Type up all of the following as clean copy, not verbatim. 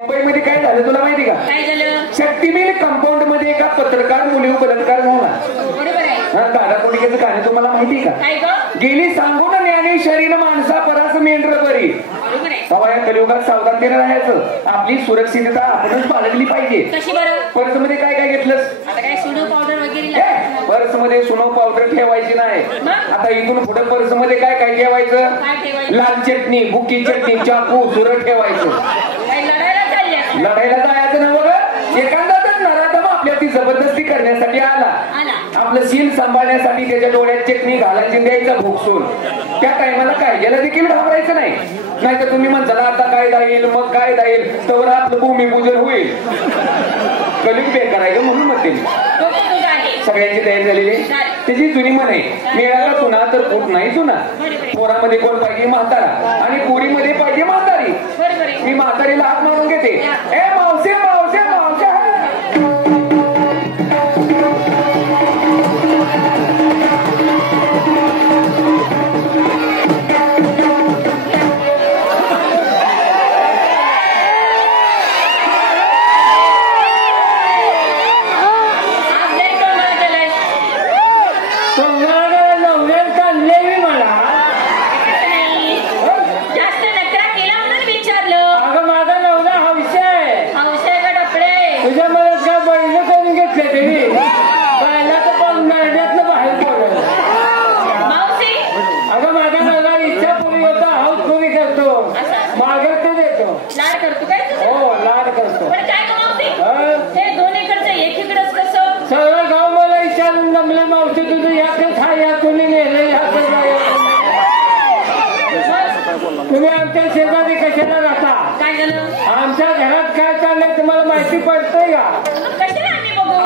मुंबईमध्ये काय झालं तुला माहिती का? काय झालं? शक्तिमेल कंपाऊंड मध्ये एका पत्रकार मुलीवर बलात्कार झाला. बरोबर आहे. दादाकोटीचं गाणं तुम्हाला माहिती का? काय ग? गेली सांगून ज्ञानेश्वरीनं माणसा परास मेंढर बरी. बरोबर आहे. तेव्हा या कलियुगात सावधानतेने राहायचं. आपली सुरक्षितता आपणच बाळगली पाहिजे. कशी बरं? पर्स मध्ये काय काय घेतलंस? आता काय सुनो पावडर वगैरे पर्स मध्ये सुनो पावडर ठेवायची नाही. मग? आता इथून पुढे पर्स मध्ये काय काय ठेवायचं? काय ठेवायचं? लाल चटणी, बुकी चटणी, चाकू, सुरं ठेवायचं. काय लढायला चालले? लढायला जायचं ना बघ. एखादाच नराधम आपल्या ती जबरदस्ती करण्यासाठी आला. आपलं सील सांभाळण्यासाठी त्याच्या डोळ्यात चटणी घालायची द्यायचा भोगसून. त्या टायमाला कायद्याला देखील घाबरायचं नाही. नाहीतर तुम्ही म्हणताला आता काय जाईल मग काय जाईल तर आपलं भूमिपूजन होईल. कलिक बेकार आहे म्हणून म्हणते सगळ्यांची तयारी झालेली. त्याची जुनी म्हण आहे, मिळाला चुना तर पोट नाही चुना. पोरामध्ये कोण पाहिजे? म्हातारा. आणि पोरीमध्ये पाहिजे म्हातारी. मी म्हातारीला हात मारून घेते. ए मावसे मावसे मावसे. तुम्ही आमच्या शेजारी कशाला राहता? काय झालं? आमच्या घरात काय चाललंय तुम्हाला माहिती पडतंय का?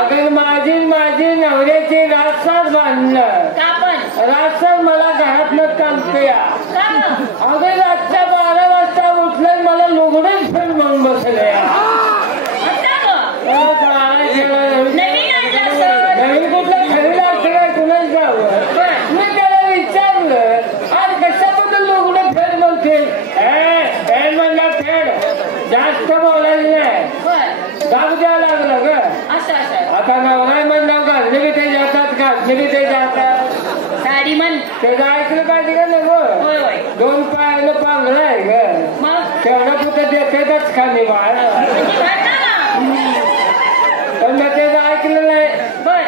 अगं माझी नवऱ्याची रातसार बांधलं का पण? रातसार मला घरातलं कामतोय. अगं रातच्या 12 वाजता उठलंय मला लुगडंच फेर म्हणून बसले. नवीन कुठलं खरी लागतं काय कुणाच जावं? मी त्याला विचारलं आज कशाबद्दल लुगडं फेड म्हणते? फेड म्हणला फेड. जास्त बोलायचं नाही. दाब द्यायला लागलं ग. आता नवरा म्हणलं घालणे बी ते जातात घालणे बी ते जातात. साडी म्हण. त्याचं ऐकलं पाहिजे का नको? 2 पायानं पांघरा आहे ग. तेवढं कुठं देतातच खाली बाळ. पण त्याचं ऐकलं नाही.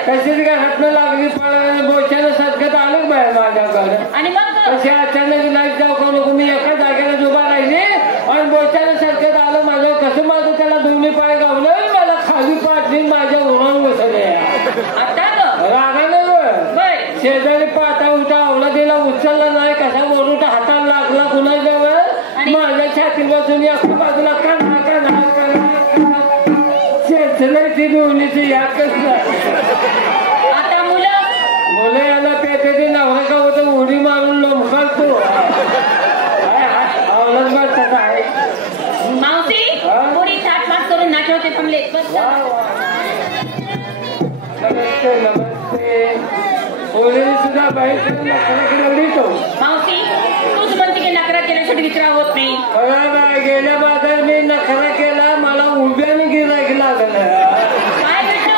तशीच घरातनं लागली पळायला बोच्यानं सदगत आलं बाहेर माझ्याकडे. आणि मग तशी अचानक लाईट जाऊ का नको मी एका जागेला उभा राहिली आणि बोच्यानं सदगत आलं माझं. कसं माझं त्याला दोन्ही पाय गावलं मला खाली पाटली माझ्या उन्हाळून बसले. रागानं शेजारी पाटा उठा आवला दिला उचलला नाही. कसा बोलूटा हाताला लागला कुणाजवळ माझ्या छाती बसून एका बाजूला काना काना शेतलाची दोन्हीची याकच आता मुलं याला पेटे नवरा का होतं उडी मारून लोंबकालतो. आवलाच बसत आहे. मावशी कोणी थाटमाट करून नाचवते थांबले. नमस्ते नमस्ते. पोलीस सुद्धा बाहेर लिहितो. मावशी तूच म्हणते की नकरा केल्यासाठी विचारा होत नाही. गेल्या बाजार मी नखरा केला मला उभ्याने गिरायक लागलं. काय भेटलं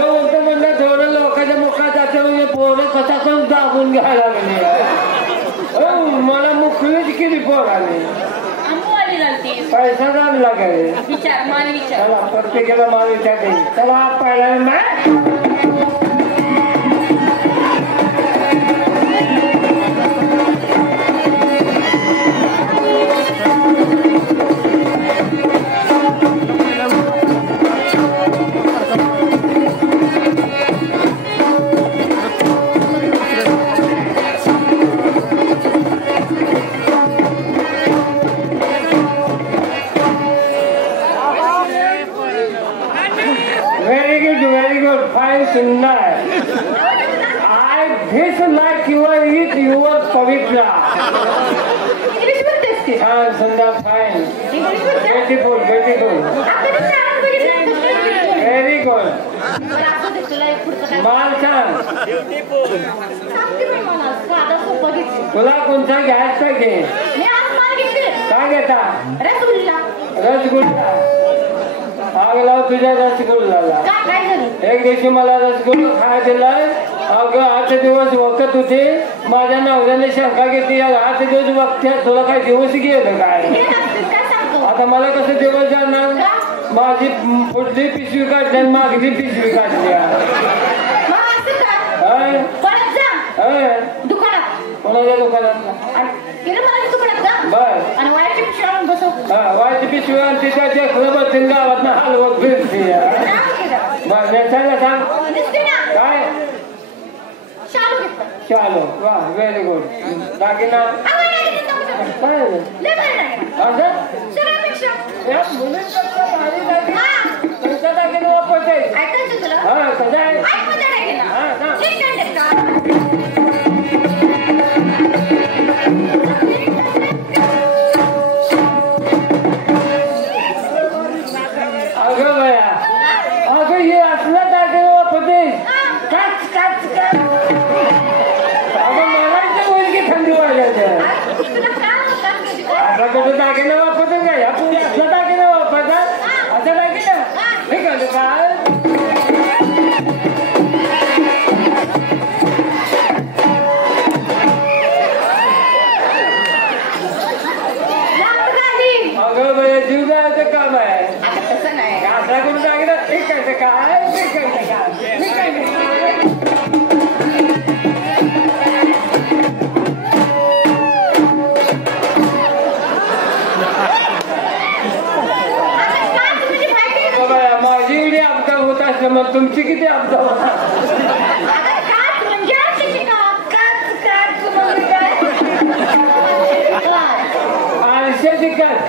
होतं म्हणलं थोडं लोकांच्या मुखात जातं म्हणजे पोरं कसा पण दाबून घ्यायला लागले. मला मुकलीच केली पोराने. पैसा आणला काय? विचार माल विचार. चला प्रत्येकाला माल विचारते. चला पहिला ना this like your eat your pavitra. English बोलतेस की? Sunda fine. English बोलतेस? Beautiful, beautiful. आपल्याला सांग बघितलं. Very good. मला असं दिसलं तुला एक पुढचं काय? माल छान. सांगते मी मला साधा सोपं घेतलं. तुला कोणता घ्यायचा घे. मी आज माल घेतले. काय घेता? रसगुल्ला. रसगुल्ला आग लाव तुझ्या रसगुल्लाला. काय झालं? एक दिवशी मला रसगुल्ला खायला दिलाय. अगं 8 दिवस वखत होते. माझ्या नवऱ्याने शंका घेतली 8 दिवस वखत्या तुला काय दिवस गेलं काय? काय सांगतो? आता मला कसं दिवस जाणार? माझी पुढली पिशवी काढली आणि मागली पिशवी काढली. मग असं कर. परत जा दुकानात. कोणाच्या दुकानात? गेलं मला दुकानात जा. बर. आणि वायाची पिशवी आणून बसव. वायची पिशवी आणि तिच्या जेखलं बसतील गावात ना हलवत फिरते. बर सांगा सांग दिसते ना? काय? शालू घेतला. चालो वा व्हेरी गुड. दागिना काय लय भारी दागिना. असं सगळ्यापेक्षा. या मुलींपेक्षा भारी दागिना. तुमचा दागिना वापरता येईल. ऐकायचं तुला? हा कसं आहे? ऐक माझा दागिना. हा ना. ठीक आहे का? अगं बया अगं हे असलं दागिना वापरते. काच काच काच. अगं मला इथे मुलगी थंडी वाजायचं. तुला काय होतं? आता कुठं दागिना वापरतो काय? आपण असला दागिना वापरतात. असं दागिना हे का काय? अगं बया जीव जायचं काम आहे. तसं नाही. असला कुठं दागिना ठीक आहे काय? ठीक आहे काय? ठीक आहे काय? माझी एवढी अपघात होत असल्या मग तुमची किती अपघात होता? आरशाची काच.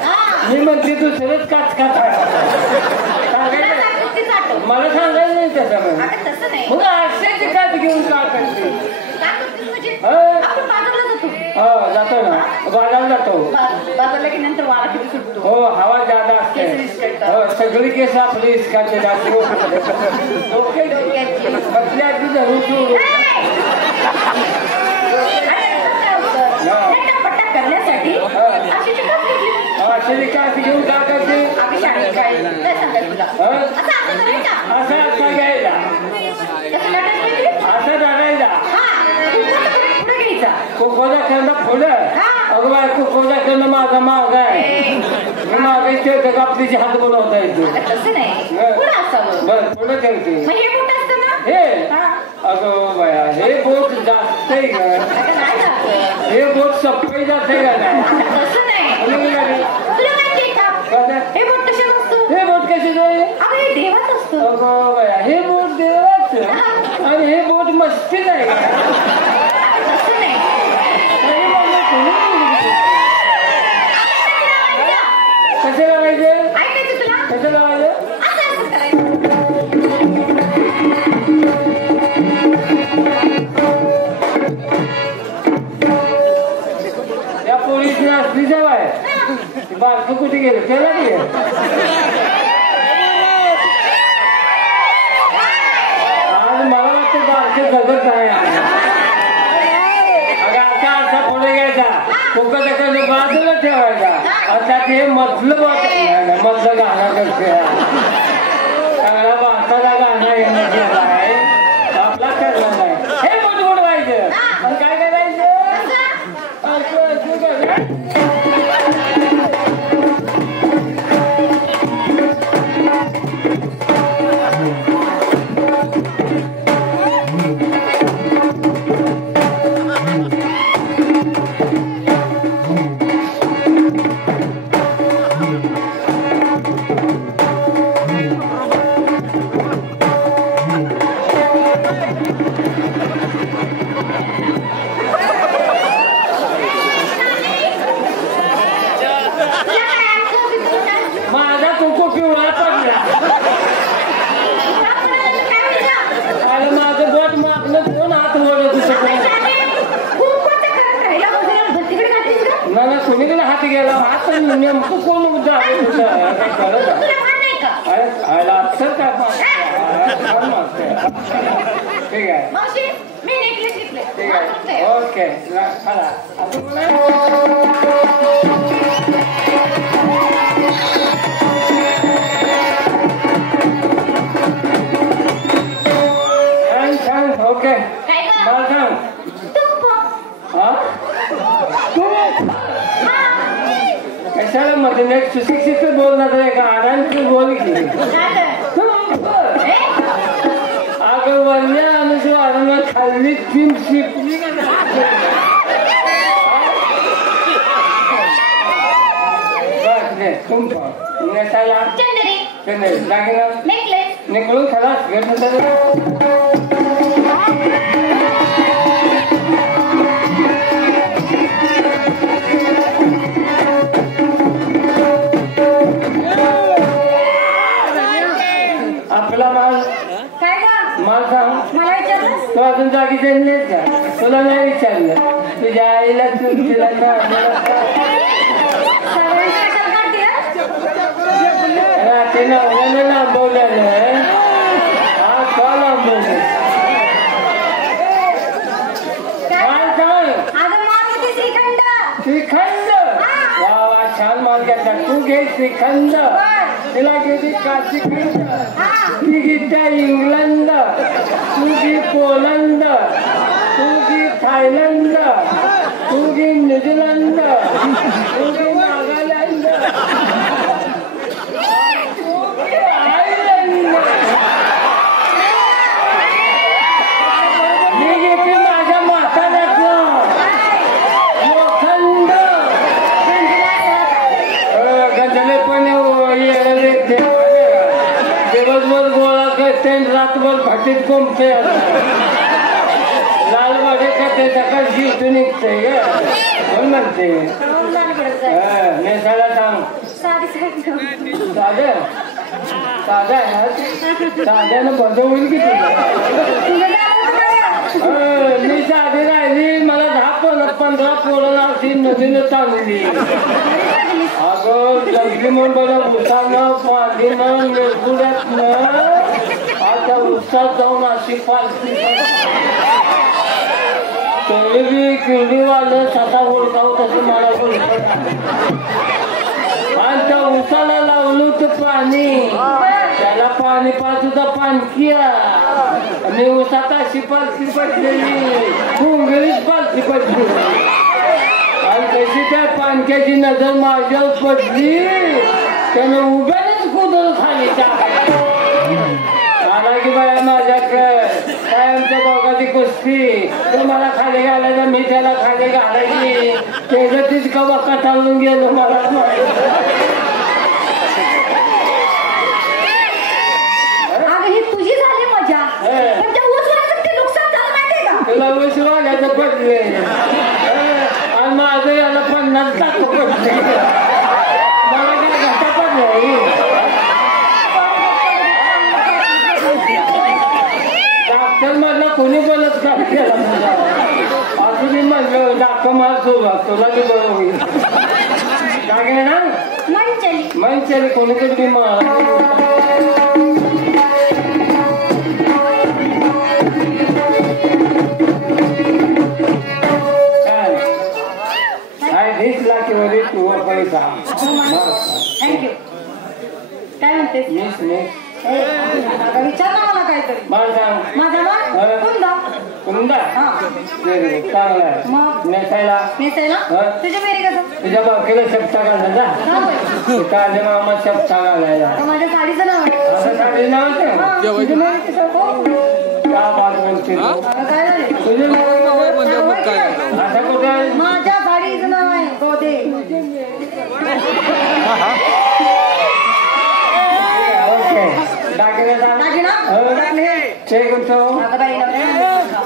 मी म्हणते दुसरंच काच काच मला सांगायचं नाही त्याच्यामध्ये. मग आरशाची काच घेऊन का करते? जातो ना बाजारला जातो. बाजारला की नंतर वारा किती सुटतो. हो हवा जादा असते. हो सगळी केस आपली इसकाचे जाते. कसल्या धरून सोडून करण्यासाठी अशी काच घेऊन का करते? काय सांगायचं तुला? असं करायचं. असं असा घ्यायला असं धरायला. पुढे घ्यायचा. कोकोचा खंड फुलं. अगं बाय कोकोचा खंड माझा माग आहे. मी मागे ठेवतो कापलीची हात बनवता येतो. तसं नाही. पुढे असावं. बरं पुढे ठेवते. मग हे बोट असतं ना? हे अगं बाया हे बोट जास्त आहे का? हे बोट सप्पई जाते का नाही? तसं नाही. तुला माहितीये का हे बोट कशात असतं? हे बोट कशी जाईल? अगं हे देवात असतं. अगं बाया हे बोट देवाचं आणि हे बोट मस्ती नाही का? तसं नाही. कसे लावायचे? ऐकायचं तुला? कसे लावायचे? असं करायचं. त्या पोलीसने असली जवळ बारकं कुठे गेलं त्याला गेले. आज मला वाटतं बारकं जगत नाही. अगं असा असा पुढे घ्यायचा कोकण बाजूला ठेवायचा. आता ते मधलं मधलं गाणं करते. चांगला भारताला गाणं आहे आपला ठरला नाही. हे मोठ उडवायचं पण काय करायचं? माझा कोको पिवळा पडला. आणि माझं बोट मागणं कोण हात वळत ना कोणीकडे हात गेला. हात नेमकं कोण उद्या अक्षर ठीक आहे. ठीक आहे ओके चला आता सुशिक्षित बोलणार आहे का आरामशीर बोल की अगं वरल्या अनुस्वारानं खाल्ली चिम शिपली का तुम नेसाला चंदरी दागिना निकळून खलास आपला माल माल सांग मला विचारलं तू अजून जागी जाईल का तुला नाही विचारलं तुझ्या आईला तुला ते नवऱ्यानं लांबवलेलं हा का लांबवलं माल सांग श्रीखंड वा वा छान माल घेतला तू घे श्रीखंड तिला घेते काशीखंड ती घेत्या इंग्लंड तू घे पोलंड तू घे थायलंड तू घे न्यूझीलंड तू घे नागालँड मी घेते माझ्या म्हाताऱ्याचं लोखंड गजले पण दिवसभर गोळा करते रातभर फाटीत कोंबते लालवाडे करते सकाळ शिवतो निघते कोण म्हणते नेसाला सांग साधं साध्यानं बंद होईल की मी साधी राहिली मला 10-15 पोरं लावती नदीनं चांगली अगं जंगली म्हणून बघा उसानं पाणीनं निर्गुड्यातनं आता उसात जाऊन अशी पालखी तरी बी किडीवालं ससा ओळखावं तसं मला आणि त्या उसाला लावलं होतं पाणी त्याला पाणी पाच होता पानकिया आणि उसात अशी पालखी पडलेली कुंगळीच पालखी पडली आणि कशी त्या पानक्याची नजर माझ्यावर पडली त्यानं उभ्यानेच कुदळ खाली आला की बाया माझ्याकडे काय आमच्या दोघांची कुस्ती तो मला खाली घालायचा मी त्याला खाली घालायची त्याचं तीच कवा कटाळून गेलो मला तुझी झाली मजा पण त्या ऊसवाल्याचं ते नुकसान झालं माहितीये का तुला ऊसवाल्याचं पडले आणि माझं याला 50 टाक पडले मला काय घाटा पडले डॉक्टर मधला कोणी बोलत का केला असं मी म्हणलं डॉक्टर मला तुला बी बरं होईल काय काय ना मंचली कोणीतरी बी थँक्यू काय म्हणते विचार ना मला काहीतरी माझा कुंदा चांगला आहे मग नेसायला तुझ्या मेरी कसं तुझ्या बाकीला शब्दा घालायचा काढले मामा शब्दा घालायला माझ्या साडीचं नाव आहे असं साडी नाव क्या बात बोलते काय झाले तुझे असं कुठे माझ्या साडीचं नाव आहे गोदे दागिना चेक होतो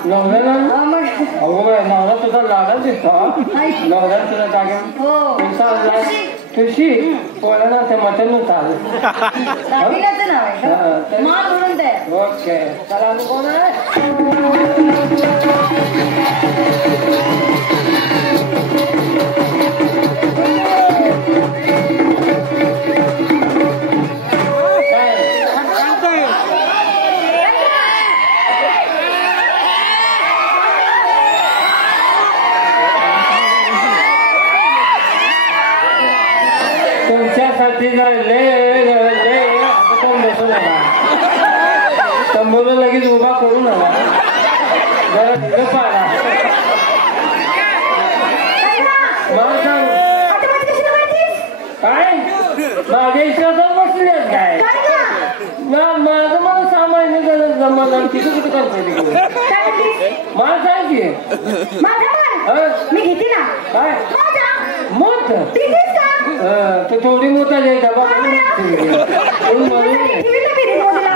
नवऱ्याला नवरा तुझा लाडा दिसतो नवऱ्या तुझा दागिना तुझी पोळ्याला ते मटन चालू दागिन्याचं नाव आहे माल म्हणून ते ओके चला कोण आहे तुमच्यासाठी तंबूला लगेच उभा करू नका जरा तिथं पाहा मला सांग काय माझ्या इच्छाचं बसलेच काय काय गं? ना माझं मला 6 महिने झालं जमा किती किती करतो काय म्हणलीस? मला सांग की माझा माल? मी घेते ना. काय माझा. मोठ पिलीस का? तू थोडी मोठा जायचा बाबा माझ्यासाठी ठेवी ना पिली मोदीला.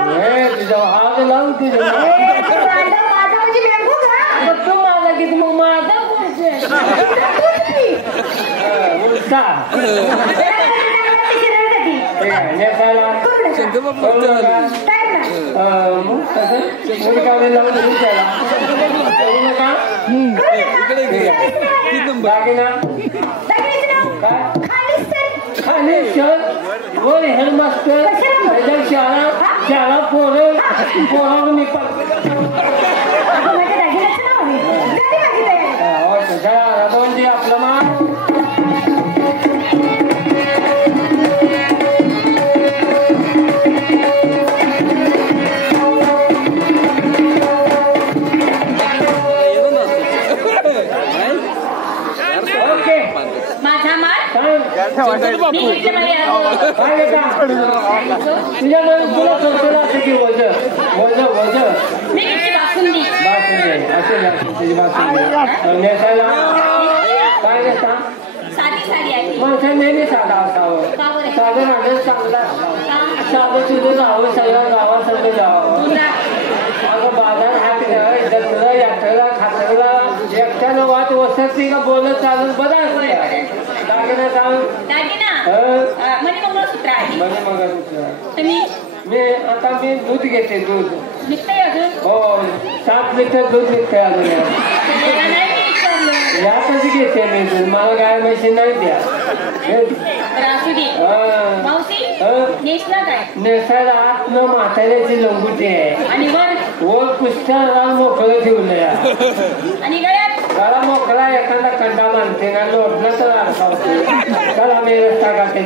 तुझ्या हात लावून तुझ्या ए, तू माझा म्हणजे मेंगू का? तू माझा किती मग माझा कोणते उलटा नेसायला मग तसं मुली कावडे लावून विचारा करू नका दागिना काय खाली सर वर हेडमास्टर त्याच्या शाळा पोरावर मी म्हणजे आपलं मा माझा माल तुझ्यामध्ये तुला संस्थेला असं की वज मी घेतली बासुंदी. असेल नेसायला काय नेसा साधी साडी आहे. माणसं नेहमी साधा असावं का बरं? साधं राहणं चांगलं असावं साधं तुझं जावं सगळ्या गावात सगळं जावं अगं बाजार हात जत्रा यात्रेला खात्याला एकट्यानं वाट वसती का बोलत चालून बरं असतं दागिना सांग दागिना म्हणजे मंगळसूत्र आहे. म्हणजे मग तुम्ही आता मी दूध घेते दूध निघताय अजून? हो 7 लिटर दूध निघतंय अजून त्याला नाही मी विचारलं. यातच घेते मी दूध मला गाय म्हशी नाही द्या तर असू दे. मावशी नेसला काय? नेसायला आत न म्हाताऱ्याची लंगुटी आहे आणि वर पुष्ठा मोकळं ठेवलंय आणि गळ्यात त्याला मोकळा एखादा कंडा मानते ना लोटलं तर अडकावतो त्याला मी रस्ता काढते